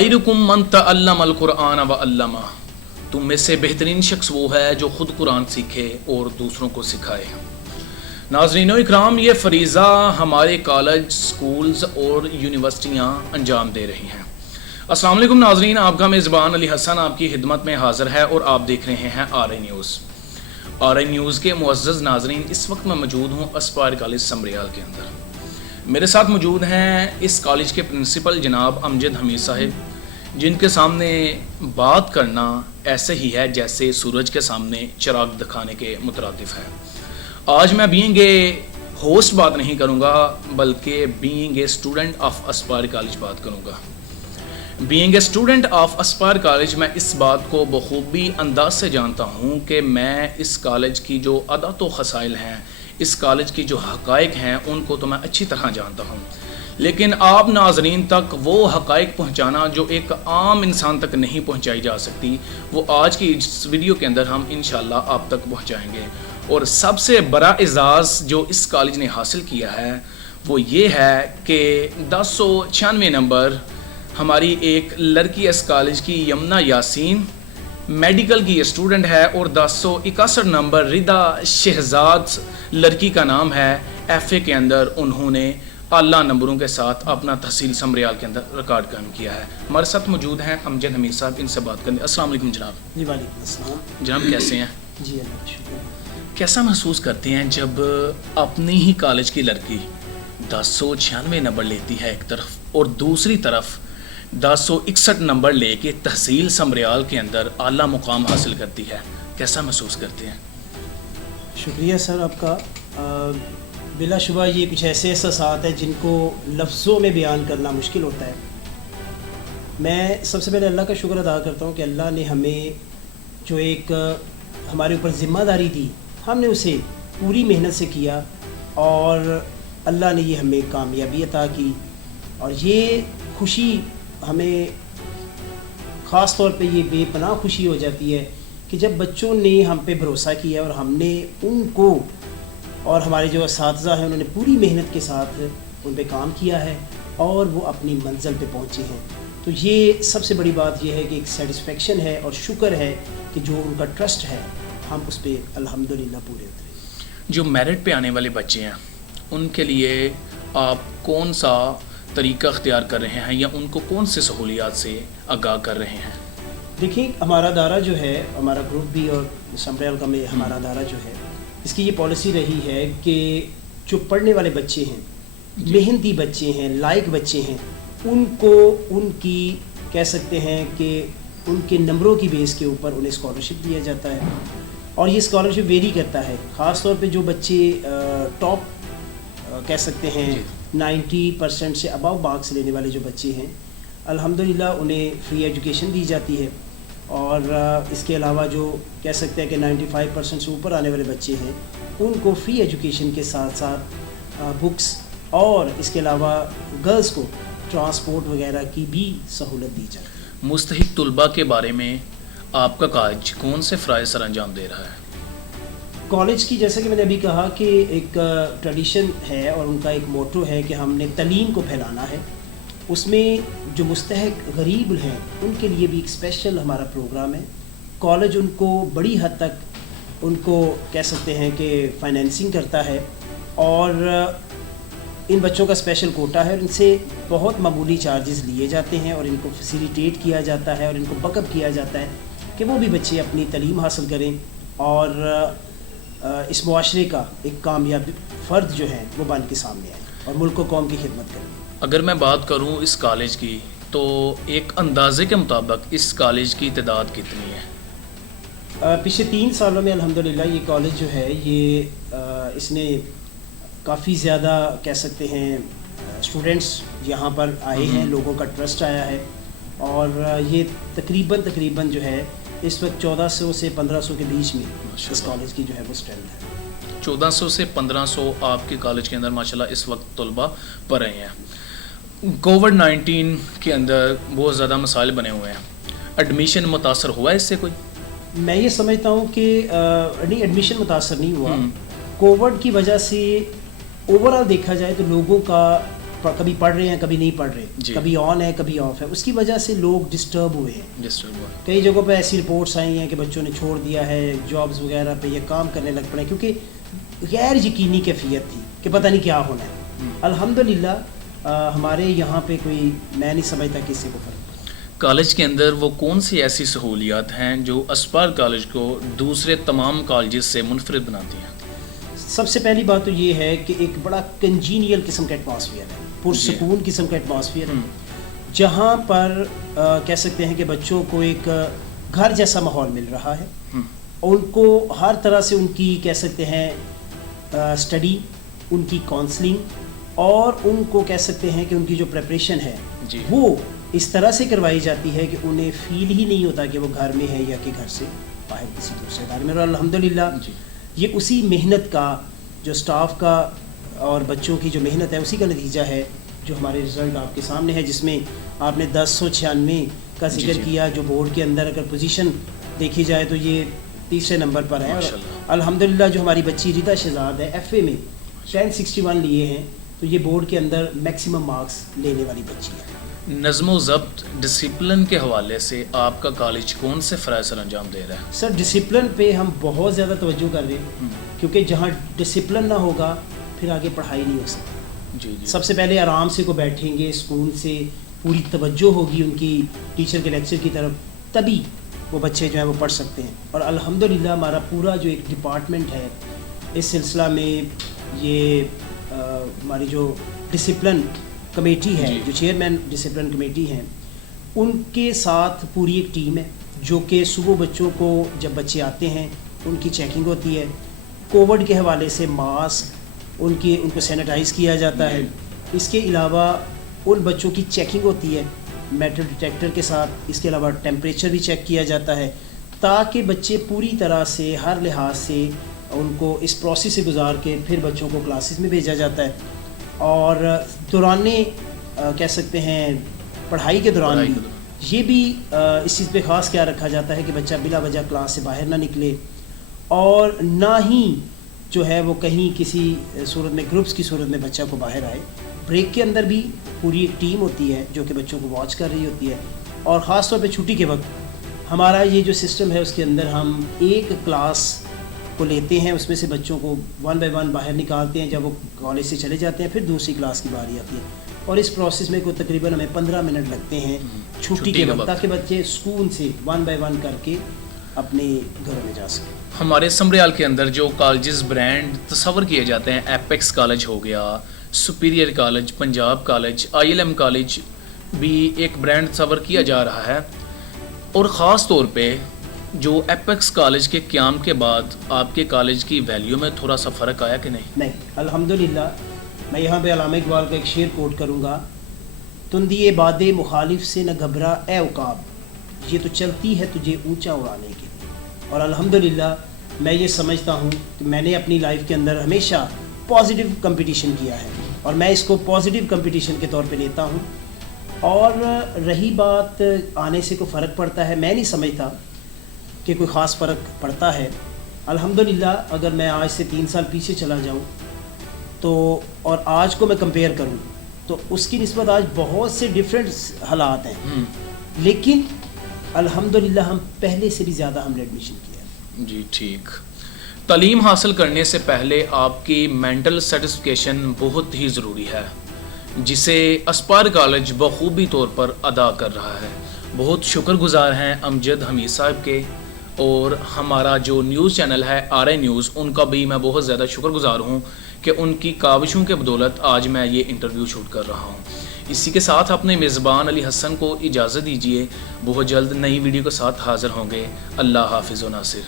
خیرکم من تعلم القرآن وعلمہ، تم میں سے بہترین شخص وہ ہے جو خود قرآن سیکھے اور دوسروں کو سکھائے۔ ناظرین و اکرام، یہ فریضہ ہمارے کالج، سکولز اور یونیورسٹیاں انجام دے رہی ہیں۔ السلام علیکم ناظرین، آپ کا میزبان علی حسن آپ کی خدمت میں حاضر ہے اور آپ دیکھ رہے ہیں R I news. R I news کے معزز ناظرین، اس وقت میں موجود ہوں اسپائر کالج سمریال کے اندر۔ میرے ساتھ موجود ہیں اس کالج کے پرنسپل جناب امجد حمید صاحب، جن کے سامنے بات کرنا ایسے ہی ہے جیسے سورج کے سامنے چراغ دکھانے کے مترادف ہے۔ آج میں بینگ اے ہوسٹ بات نہیں کروں گا، بلکہ being a student of Aspire college بات کروں گا۔ Being a student of Aspire college, میں اس بات کو بخوبی انداز سے جانتا ہوں کہ میں اس کالج کی جو عادات و خصائل ہیں، اس کالج کی جو حقائق ہیں، ان کو تو میں اچھی طرح جانتا ہوں، لیکن آپ ناظرین تک وہ حقائق پہنچانا جو ایک عام انسان تک نہیں پہنچائی جا سکتی، وہ آج کی اس ویڈیو کے اندر ہم انشاءاللہ آپ تک پہنچائیں گے۔ اور سب سے بڑا اعزاز جو اس کالج نے حاصل کیا ہے وہ یہ ہے کہ 1096 نمبر ہماری ایک لڑکی اس کالج کی یمنا یاسین میڈیکل کی اسٹوڈنٹ ہے، اور 1061 نمبر ردا شہزاد لڑکی کا نام ہے، ایف اے کے اندر انہوں نے اعلیٰ نمبروں کے ساتھ اپنا تحصیل سمریال کے اندر ریکارڈ قائم کیا ہے۔ ہمارے ساتھ موجود ہیں امجد حمید صاحب، ان سے بات کریں۔ السلام علیکم جناب۔ جی وعلیکم السلام۔ جناب کیسے ہیں؟ جی اللہ کا شکر۔ کیسا محسوس کرتے ہیں جب اپنی ہی کالج کی لڑکی 1096 نمبر لیتی ہے ایک طرف، اور دوسری طرف 1061 نمبر لے کے تحصیل سمریال کے اندر اعلیٰ مقام حاصل کرتی ہے؟ کیسا محسوس کرتے ہیں؟ شکریہ سر آپ کا۔ بلا شبہ یہ کچھ ایسے احساسات ہیں جن کو لفظوں میں بیان کرنا مشکل ہوتا ہے۔ میں سب سے پہلے اللہ کا شکر ادا کرتا ہوں کہ اللہ نے ہمیں جو ایک ہمارے اوپر ذمہ داری دی، ہم نے اسے پوری محنت سے کیا، اور اللہ نے یہ ہمیں کامیابی عطا کی۔ اور یہ خوشی ہمیں خاص طور پہ یہ بے پناہ خوشی ہو جاتی ہے کہ جب بچوں نے ہم پہ بھروسہ کیا اور ہم نے ان کو، اور ہمارے جو اساتذہ ہیں انہوں نے پوری محنت کے ساتھ ان پہ کام کیا ہے اور وہ اپنی منزل پہ پہنچے ہیں۔ تو یہ سب سے بڑی بات یہ ہے کہ ایک سیٹسفیکشن ہے اور شکر ہے کہ جو ان کا ٹرسٹ ہے ہم اس پہ الحمدللہ پورے اترے۔ جو میرٹ پہ آنے والے بچے ہیں ان کے لیے آپ کون سا طریقہ اختیار کر رہے ہیں، یا ان کو کون سے سہولیات سے آگاہ کر رہے ہیں؟ دیکھیں، ہمارا دارہ جو ہے، ہمارا گروپ بھی اور سمریال کا میں ہمارا دارہ جو ہے، اس کی یہ پالیسی رہی ہے کہ جو پڑھنے والے بچے ہیں، محنتی بچے ہیں، لائق بچے ہیں، ان کو ان کی کہہ سکتے ہیں کہ ان کے نمبروں کی بیس کے اوپر انہیں اسکالرشپ دیا جاتا ہے، اور یہ اسکالرشپ ویری کرتا ہے۔ خاص طور پہ جو بچے ٹاپ کہہ سکتے ہیں 90% سے ابو مارکس لینے والے جو بچے ہیں، الحمدللہ انہیں فری ایجوکیشن دی جاتی ہے۔ اور اس کے علاوہ جو کہہ سکتے ہیں کہ 95% سے اوپر آنے والے بچے ہیں، ان کو فری ایجوکیشن کے ساتھ ساتھ بکس، اور اس کے علاوہ گرلز کو ٹرانسپورٹ وغیرہ کی بھی سہولت دی جاتی ہے۔ مستحق طلباء کے بارے میں آپ کا کالج کون سے فرائض سر انجام دے رہا ہے؟ کالج کی جیسا کہ میں نے ابھی کہا کہ ایک ٹریڈیشن ہے اور ان کا ایک موٹو ہے کہ ہم نے تعلیم کو پھیلانا ہے۔ اس میں جو مستحق غریب ہیں ان کے لیے بھی ایک اسپیشل ہمارا پروگرام ہے۔ کالج ان کو بڑی حد تک ان کو کہہ سکتے ہیں کہ فائنینسنگ کرتا ہے، اور ان بچوں کا اسپیشل کوٹا ہے، اور ان سے بہت معمولی چارجز لیے جاتے ہیں، اور ان کو فیسیلیٹیٹ کیا جاتا ہے، اور ان کو بیک اپ کیا جاتا ہے کہ وہ بھی بچے اپنی تعلیم حاصل کریں اور اس معاشرے کا ایک کامیاب فرد جو ہے وہ بن کے سامنے آئے اور ملک و قوم کی خدمت کریں۔ اگر میں بات کروں اس کالج کی، تو ایک اندازے کے مطابق اس کالج کی تعداد کتنی ہے؟ پچھلے 3 سالوں میں الحمدللہ یہ کالج جو ہے یہ اس نے کافی زیادہ کہہ سکتے ہیں اسٹوڈنٹس یہاں پر آئے ہیں، لوگوں کا ٹرسٹ آیا ہے، اور یہ تقریباً جو ہے اس وقت 1400 سے 1500 کے بیچ میں اس کالج کی جو ہے وہ اسٹرینتھ ہے۔ 1400 سے 1500 آپ کے کالج کے اندر ماشاءاللہ اس وقت طلباء پڑھ رہے ہیں۔ کووڈ-19 کے اندر بہت زیادہ مسائل بنے ہوئے ہیں، ایڈمیشن متاثر ہوا ہے اس سے کوئی؟ میں یہ سمجھتا ہوں کہ نہیں، ایڈمیشن متاثر نہیں ہوا۔ کووڈ کی وجہ سے اوور آل دیکھا جائے تو لوگوں کا कभी पढ़ रहे हैं कभी नहीं पढ़ रहे, जी। कभी ऑन है कभी ऑफ है, उसकी वजह से लोग डिस्टर्ब हुए हैं। डिस्टर्ब हुआ। कई जगहों पे ऐसी रिपोर्ट्स आई हैं कि बच्चों ने छोड़ दिया है जॉब्स वगैरह पे, ये काम करने लग पड़े क्योंकि गैर यकीनी कैफियत थी कि पता नहीं क्या होना है। अल्हम्दुलिल्लाह हमारे यहाँ पे कोई, मैं नहीं समझता किसी को फर्क। कॉलेज के अंदर वो कौन सी ऐसी सहूलियात हैं जो अस्पार कॉलेज को दूसरे तमाम कॉलेज से मुनफरिद बनाती हैं? सबसे पहली बात तो ये है कि एक बड़ा कंजीनियल किस्म का एटमॉस्फेयर है, पुरसकून किस्म का एटमॉस्फेयर है, जहाँ पर कह सकते हैं कि बच्चों को एक घर जैसा माहौल मिल रहा है। उनको हर तरह से उनकी कह सकते हैं स्टडी, उनकी काउंसलिंग और उनको कह सकते हैं कि उनकी जो प्रिपरेशन है जी। वो इस तरह से करवाई जाती है कि उन्हें फील ही नहीं होता कि वो घर में है या कि घर से बाहर किसी दूसरे इदारे में। और अल्हम्दुलिल्लाह जी। ये उसी मेहनत का, जो स्टाफ का और बच्चों की जो मेहनत है उसी का नतीजा है जो हमारे रिज़ल्ट आपके सामने है, जिसमें आपने 1096 का जिक्र जी। किया, जो बोर्ड के अंदर अगर पोजीशन देखी जाए तो ये तीसरे नंबर पर है। और माशाल्लाह। अल्हम्दुलिल्लाह जो हमारी बच्ची रिदा शहजाद है FA में 1061 लिए हैं, तो ये बोर्ड के अंदर मैक्सिमम मार्क्स लेने वाली बच्ची है। नज़्म ज़ब्त डिसिप्लिन के हवाले से आपका कॉलेज कौन से फ़राइज़ सर अंजाम दे रहा है? सर डिसिप्लिन पे हम बहुत ज़्यादा तवज्जो कर रहे हैं, क्योंकि जहाँ डिसिप्लिन ना होगा फिर आगे पढ़ाई नहीं हो सकती। जी जी। सबसे पहले आराम से को बैठेंगे, सुकून से पूरी तवज्जो होगी उनकी टीचर के लेक्चर की तरफ, तभी वो बच्चे जो हैं वो पढ़ सकते हैं। और अल्हम्दुलिल्लाह हमारा पूरा जो एक डिपार्टमेंट है इस सिलसिला में, ये हमारी जो डिसिप्लिन कमेटी है, जो चेयरमैन डिसिप्लिन कमेटी हैं, उनके साथ पूरी एक टीम है जो कि सुबह बच्चों को, जब बच्चे आते हैं उनकी चेकिंग होती है, कोविड के हवाले से मास्क उनको सैनिटाइज़ किया जाता है। इसके अलावा उन बच्चों की चेकिंग होती है मेटल डिटेक्टर के साथ, इसके अलावा टेम्परेचर भी चेक किया जाता है, ताकि बच्चे पूरी तरह से हर लिहाज से उनको इस प्रोसेस से गुजार के फिर बच्चों को क्लासेस में भेजा जाता है। और दौराने कह सकते हैं पढ़ाई के दौरान भी ये भी इस चीज़ पे ख़ास ख्याल रखा जाता है कि बच्चा बिला वजह क्लास से बाहर ना निकले, और ना ही जो है वो कहीं किसी सूरत में ग्रुप्स की सूरत में बच्चा को बाहर आए। ब्रेक के अंदर भी पूरी एक टीम होती है जो कि बच्चों को वॉच कर रही होती है। और ख़ास तौर पे छुट्टी के वक्त हमारा ये जो सिस्टम है उसके अंदर हम एक क्लास को लेते हैं, उसमें से बच्चों को 1 बाय 1 बाहर निकालते हैं। जब वो कॉलेज से चले जाते हैं फिर दूसरी क्लास की बारी आती है, और इस प्रोसेस में को तकरीबन हमें 15 मिनट लगते हैं छुट्टी के वक्त, ताकि बच्चे सुकून से 1 बाय 1 करके अपने घरों में जा सकें। हमारे समरियाल के अंदर जो कॉलेजेस ब्रांड तस्वर किए जाते हैं, एपेक्स कॉलेज हो गया, superior college, Punjab college, ILM college भी एक ब्रांड तस्वर किया जा रहा है। और ख़ास तौर पे जो एपेक्स कॉलेज के क़याम के बाद आपके कॉलेज की वैल्यू में थोड़ा सा फ़र्क आया कि नहीं? नहीं, अल्हम्दुलिल्लाह। मैं यहाँ पे अल्लामा इकबाल का एक शेर कोट करूँगा, तुंदिए बादे मुखालिफ से न घबरा ए उकाब, ये तो चलती है तुझे ऊंचा उड़ाने के लिए। और अल्हम्दुलिल्लाह मैं ये समझता हूँ कि मैंने अपनी लाइफ के अंदर हमेशा पॉजिटिव कंपटीशन किया है, और मैं इसको पॉजिटिव कंपटीशन के तौर पे लेता हूँ। और रही बात आने से कोई फ़र्क पड़ता है, मैं नहीं समझता कि कोई ख़ास फ़र्क पड़ता है। अल्हम्दुलिल्लाह अगर मैं आज से 3 साल पीछे चला जाऊँ तो, और आज को मैं कंपेयर करूँ तो उसकी निस्बत आज बहुत से डिफरेंट हालात हैं, लेकिन अल्हम्दुलिल्लाह हम पहले से भी ज़्यादा हमने एडमिशन किया है। जी ठीक। तालीम हासिल करने से पहले आपकी मेंटल सेटिस्फिकेशन बहुत ही ज़रूरी है, जिसे अस्पार कॉलेज बखूबी तौर पर अदा कर रहा है। बहुत शुक्रगुजार हैं अमजद हमीद साहब के, और हमारा जो न्यूज़ चैनल है RI न्यूज़, उनका भी मैं बहुत ज़्यादा शुक्रगुजार हूँ कि उनकी काविशों के बदौलत आज मैं ये इंटरव्यू शूट कर रहा हूँ। इसी के साथ अपने मेज़बान अली हसन को इजाज़त दीजिए। बहुत जल्द नई वीडियो के साथ हाज़िर होंगे। अल्लाह हाफिज़ व नासिर।